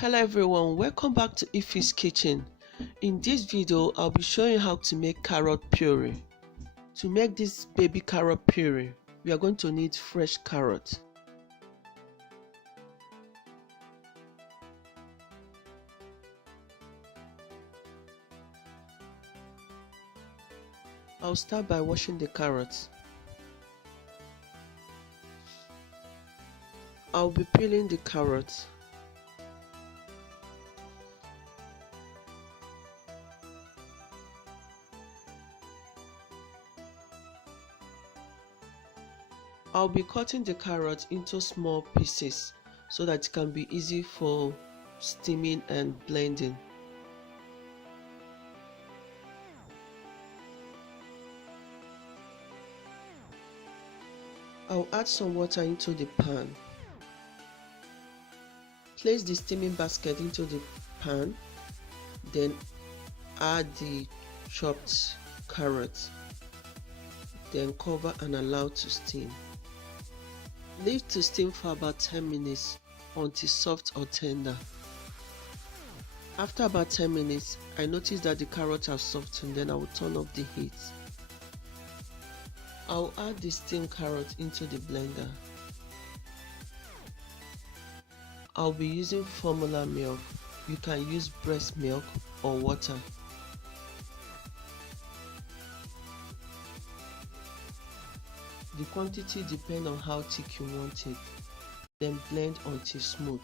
Hello everyone, welcome back to Iphy's kitchen. In this video, I'll be showing you how to make carrot puree. To make this baby carrot puree, we are going to need fresh carrot. I'll start by washing the carrots. I'll be peeling the carrots. I'll be cutting the carrot into small pieces so that it can be easy for steaming and blending. I'll add some water into the pan. Place the steaming basket into the pan, then add the chopped carrot, then cover and allow to steam. Leave to steam for about 10 minutes until soft or tender. After about 10 minutes, I notice that the carrots have softened, then I will turn off the heat. I'll add the steamed carrot into the blender. I'll be using formula milk. You can use breast milk or water. The quantity depends on how thick you want it. Then blend until smooth.